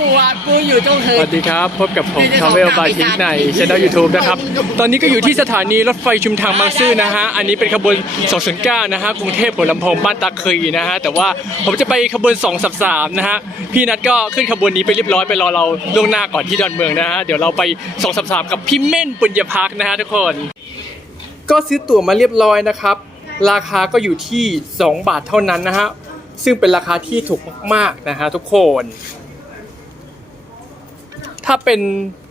กูอะกูอยู่ตรงเหิสนวัสดีครับ พบกับผมทาวเวลบายทิกในช anel YouTube นะครับ ตอนนี้ก็อยู่ที่สถานีรถไฟชุมทางบางซื่อนะฮะ อันนี้เป็นขบวน 209 นะฮะ กรุงเทพหัวลำโพงบ้านตาคลีนะฮะ แต่ว่าผมจะไปขบวน 233 นะฮะ พี่นัทก็ขึ้นขบวนนี้ไปเรียบร้อยไปรอเราล่วงหน้าก่อนที่ดอนเมืองนะฮะ เดี๋ยวเราไป 233 กับพี่เม่นปุญญพักนะฮะทุกคน ก็ซื้อตั๋วมาเรียบร้อยนะครับ ราคาก็อยู่ที่ 2 บาทเท่านั้นนะฮะ ซึ่งเป็นราคาที่ถูกมากๆนะฮะทุกคน ถ้าเป็น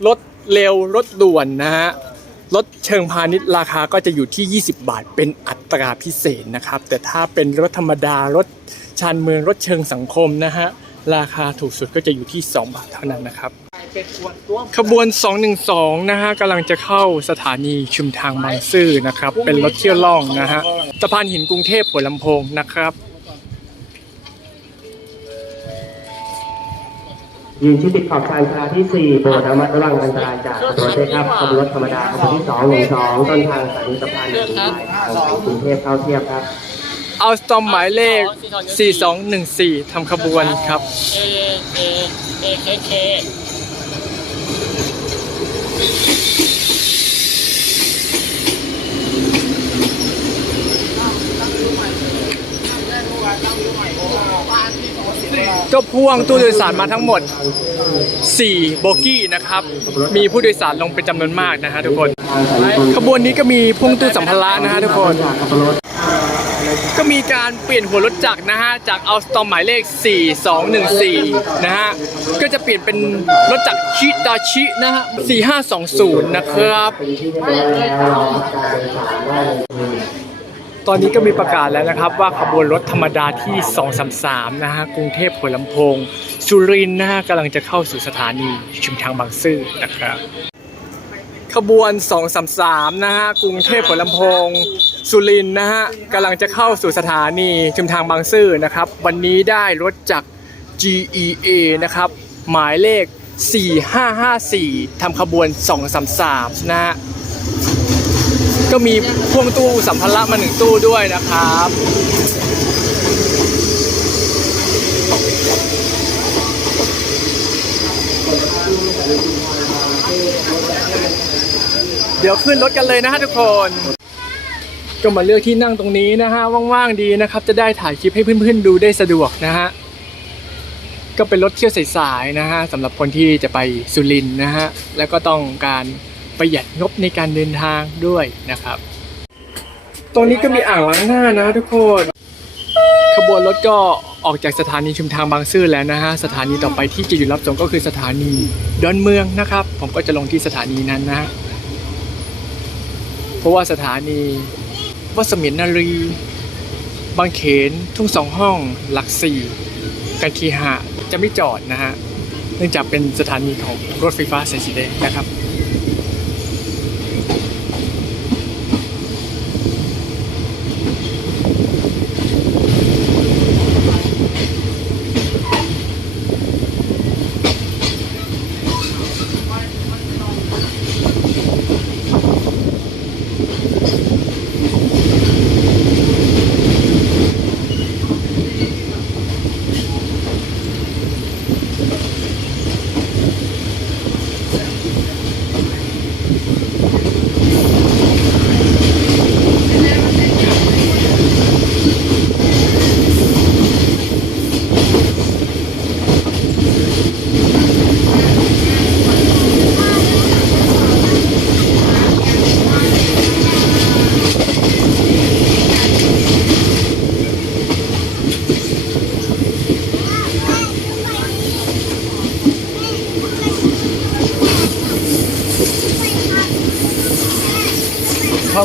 รถเร็วรถด่วนนะฮะรถเชิงพาณิชย์ราคาก็จะอยู่ที่ 20 บาท เป็นอัตราพิเศษนะครับ แต่ถ้าเป็นรถธรรมดารถชานเมืองรถเชิงสังคมนะฮะราคาถูกสุดก็จะอยู่ที่ 2 บาทเท่านั้นนะครับ ขบวน 212 นะฮะกำลังจะเข้าสถานีชุมทางบางซื่อนะครับ เป็นรถเที่ยวล่องนะฮะสะพานหินกรุงเทพหัวลำโพงนะครับ ยืนที่ติดขอบชานชาลาที่ 4โปรดระมัดระวังอันตรายจากขบวนด้วยครับขบวนรถธรรมดาขบวนที่212ต้นทางสถานีสะพานหินของกรุงเทพเข้าเทียบครับเอาสตอมหมายเลข 4214ทำขบวนครับ เอ เอ เอเคเค ก็พ่วงตู้โดยสารมาทั้งหมด 4 โบกี้นะครับ มีผู้โดยสารลงเป็นจำนวนมากนะฮะทุกคน ขบวนนี้ก็มีพ่วงตู้สัมภาระนะฮะทุกคน ก็มีการเปลี่ยนหัวรถจักรนะฮะ จากเอาสตอมหมายเลข 4214 นะฮะ ก็จะเปลี่ยนเป็นรถจักรชิตาชินะฮะ 4520 นะครับ ตอนนี้ก็มีประกาศแล้วนะครับว่าขบวนรถธรรมดาที่ 233 นะฮะกรุงเทพหัวลำโพง สุรินทร์นะฮะกำลังจะเข้าสู่สถานีชุมทางบางซื่อนะครับ ขบวน 233 นะฮะกรุงเทพหัวลำโพง สุรินทร์นะฮะกำลังจะเข้าสู่สถานีชุมทางบางซื่อนะครับ วันนี้ได้รถจาก GEA นะครับ หมายเลข 4554ทำขบวน 233 นะฮะ ก็มีพ่วงตู้สัมภาระมาหนึ่งตู้ด้วยนะครับเดี๋ยวขึ้นรถกันเลยนะฮะทุกคน ก็มาเลือกที่นั่งตรงนี้นะฮะว่างๆดีนะครับ จะได้ถ่ายคลิปให้เพื่อนๆดูได้สะดวกนะฮะก็เป็นรถเที่ยวสายๆนะฮะสำหรับคนที่จะไปสุรินทร์นะฮะแล้วก็ต้องการ ประหยัดงบในการเดินทางด้วยนะครับตรงนี้ก็มีอ่างล้างหน้านะทุกคน ขบวนรถก็ออกจากสถานีชุมทางบางซื่อแล้วนะฮะ สถานีต่อไปที่จะอยู่รับส่งก็คือสถานีดอนเมืองนะครับ ผมก็จะลงที่สถานีนั้นนะฮะเพราะว่าสถานีวัดเสมียนนารี บางเขน ทุ่งสองห้อง หลักสี่กันคีหะจะไม่จอดนะฮะ เนื่องจากเป็นสถานีของรถไฟฟ้าสายสีแดงนะครับ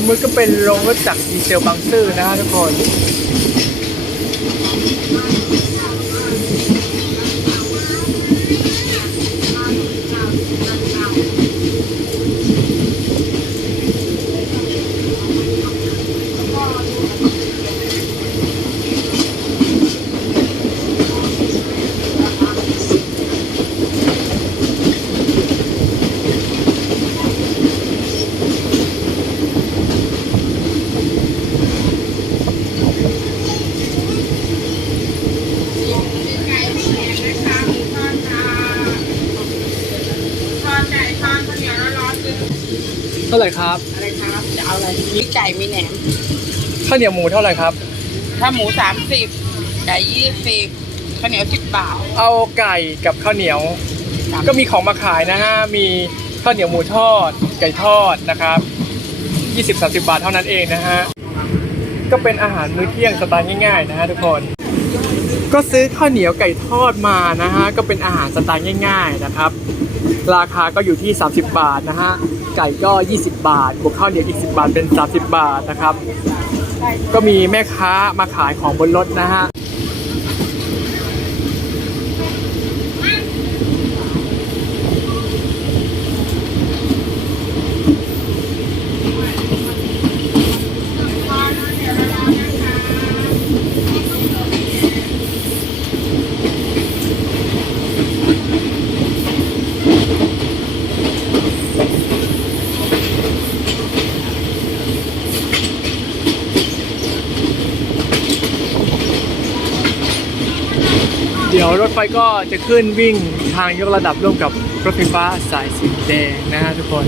มือก็เป็นโรงรถจักรดีเซลบางซื่อนะฮะทุกคน เท่าไหร่ครับอะไรครับจะเอาอะไรมีไก่มีแหนมข้าวเหนียวหมูเท่าไหร่ครับ ถ้าหมูสามสิบไก่ยี่สิบข้าวเหนียวสิบบาทเอาไก่กับข้าวเหนียวครับก็มีของมาขายนะฮะมีข้าวเหนียวหมูทอด ไก่ทอดนะครับ20-30 บาทเท่านั้นเองนะฮะ ก็เป็นอาหารมื้อเที่ยงสไตล์ง่ายๆนะฮะทุกคน ก็ซื้อข้าวเหนียวไก่ทอดมานะฮะ ก็เป็นอาหารสไตล์ง่าย ๆนะครับ ราคาก็อยู่ที่ 30 บาทนะฮะ ไก่ก็ 20 บาท บวกข้าวเหนียวอีก 10 บาทเป็น 30 บาทนะครับ ก็มีแม่ค้ามาขายของบนรถนะฮะ ไฟก็จะขึ้นวิ่งทางยกระดับร่วมกับรถไฟฟ้าสายสีแดงนะฮะทุกคน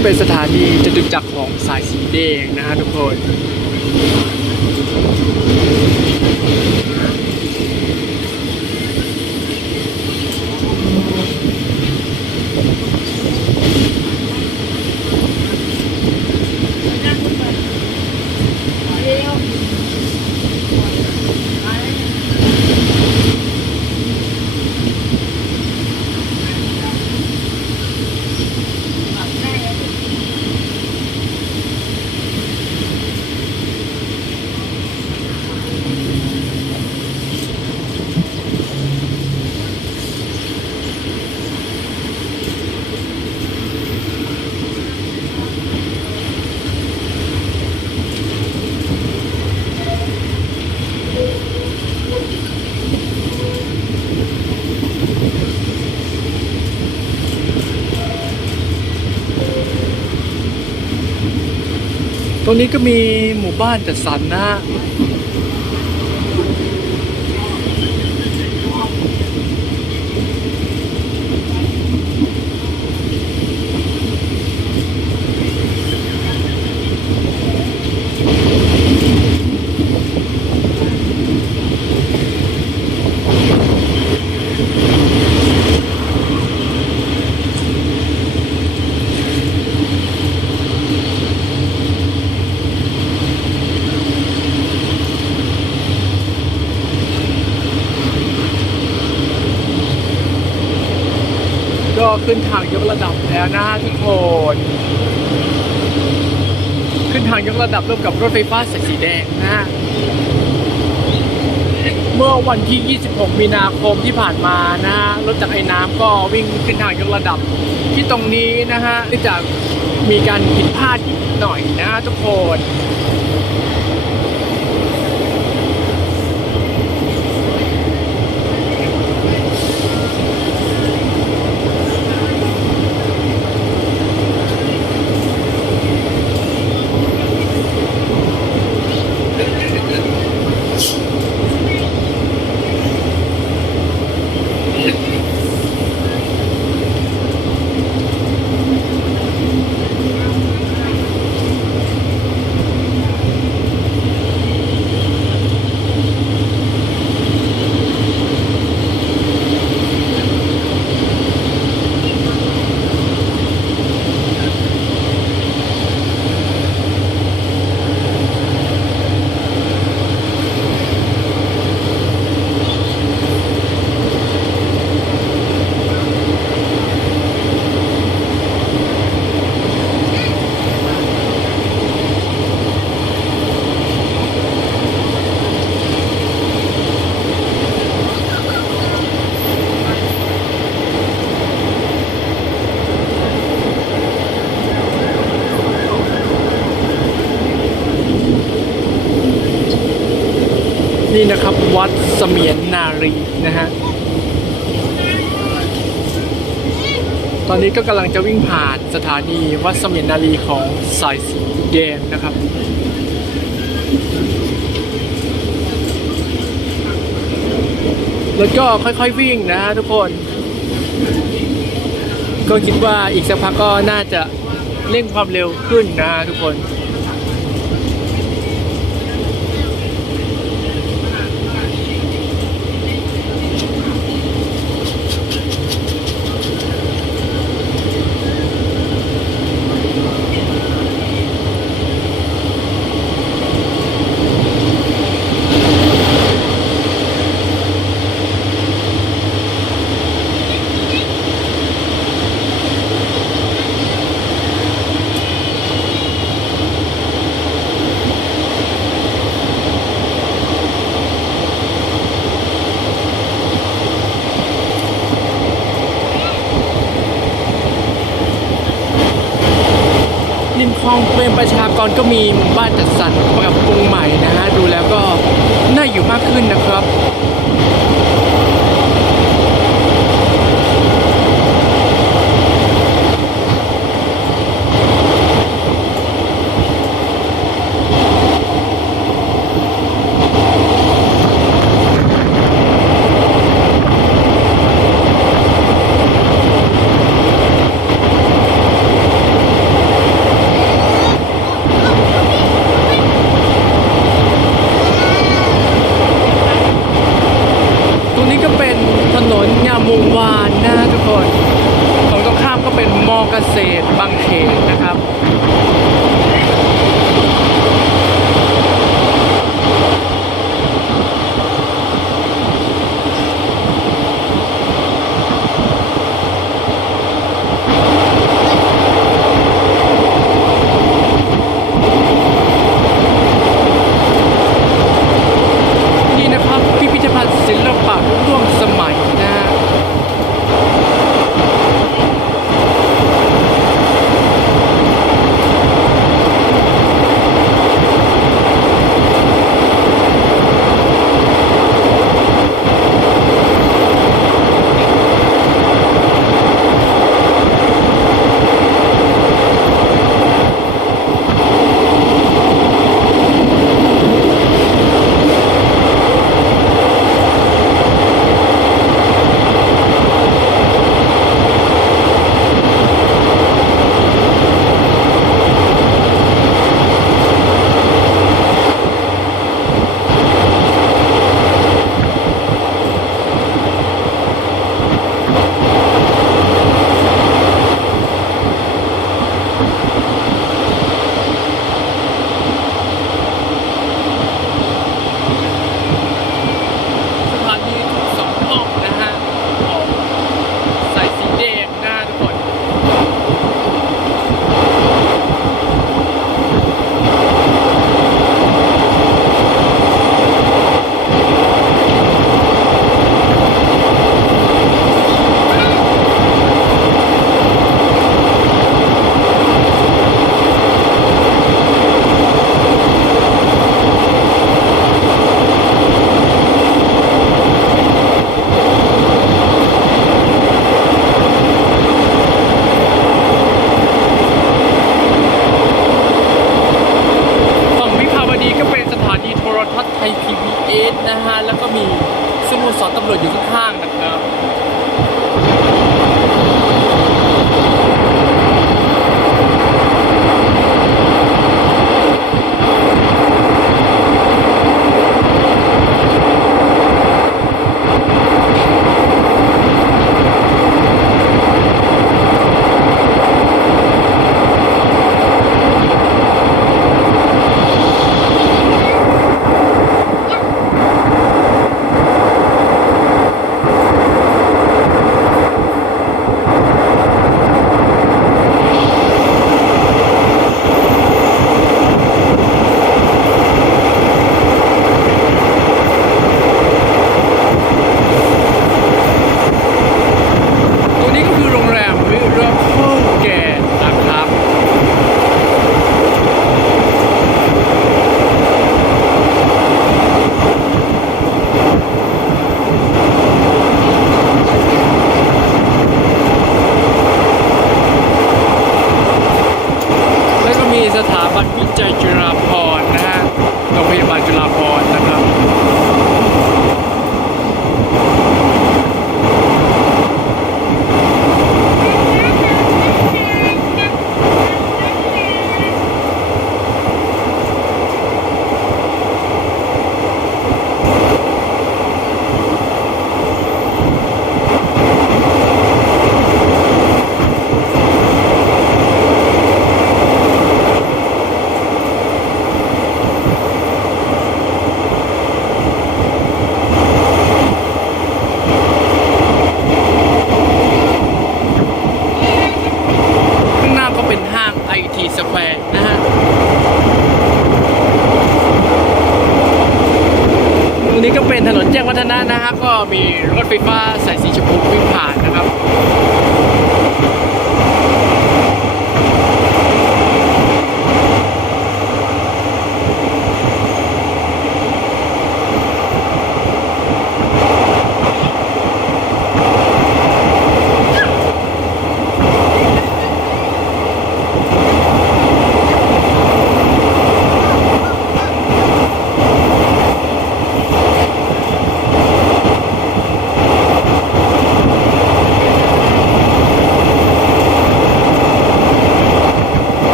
อันนี้ก็เป็นสถานีจตุจักรของสายสีแดงนะฮะทุกคน ตรงนี้ก็มีหมู่บ้านจัดสรรนะ ขึ้นทางยกระดับแล้วนะฮะทุกคนขึ้นทางยกระดับร่วมกับรถไฟฟ้าสายสีแดงนะฮะเมื่อวันที่ 26 มีนาคมที่ผ่านมานะฮะรถจักรไอ้น้ำก็วิ่งขึ้นทางยกระดับ ที่ตรงนี้นะฮะเนื่องจากมีการผิดพลาดนิดหน่อยนะฮะทุกคน นะครับ วัดเสมียนนารีนะฮะ ตอนนี้ก็กำลังจะวิ่งผ่านสถานีวัดเสมียนนารีของสายสีแดงนะครับแล้วก็ค่อยๆวิ่งนะทุกคน ก็คิดว่าอีกสักพักก็น่าจะเร่งความเร็วขึ้นนะทุกคน คลองเปรมประชากรก็มีหมู่บ้านจัดสรรปรับปรุงใหม่นะฮะดูแล้วก็น่าอยู่มากขึ้นนะครับ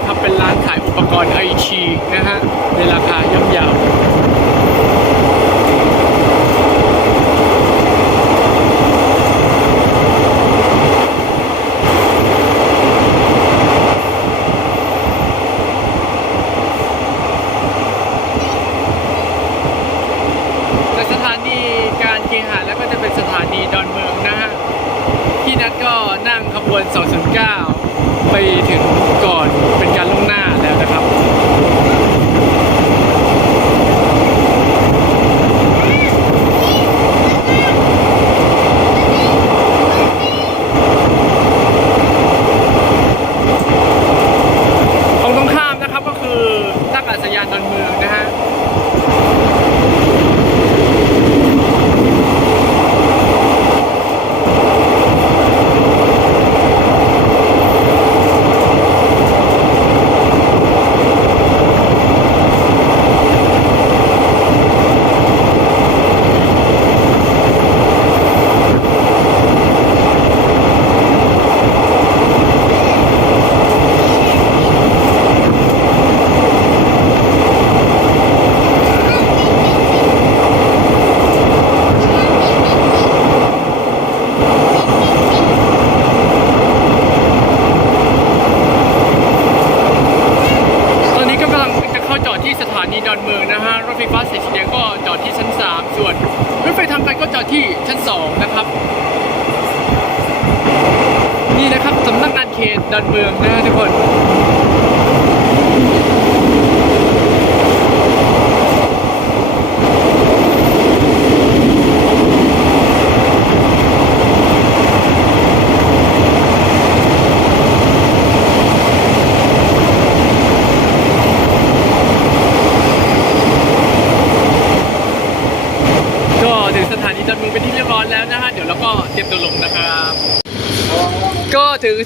นเมืองแล้วนะครับ เป็นร้านขายอุปกรณ์ไอชีนะฮะในราคาย่อมเยา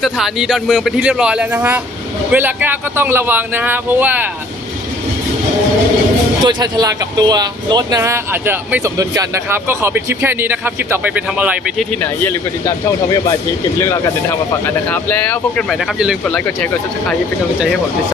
สถานีดอนเมืองเป็นที่เรียบร้อยแล้วนะฮะ เวลาก้าวก็ต้องระวังนะฮะ เพราะว่าตัวชานชลากับตัวรถนะฮะ อาจจะไม่สมดุลกันนะครับ ก็ขอเป็นคลิปแค่นี้นะครับ คลิปต่อไปเป็นทำอะไรไปที่ที่ไหน อย่าลืมกดติดตามช่องทำให้บายทีเก็บเรื่องราวการเดินทางมาฝากกันนะครับ แล้วพบกันใหม่นะครับ อย่าลืมกดไลค์ กดแชร์ กดซับสไครต์เป็นกำลังใจให้ผมด้วย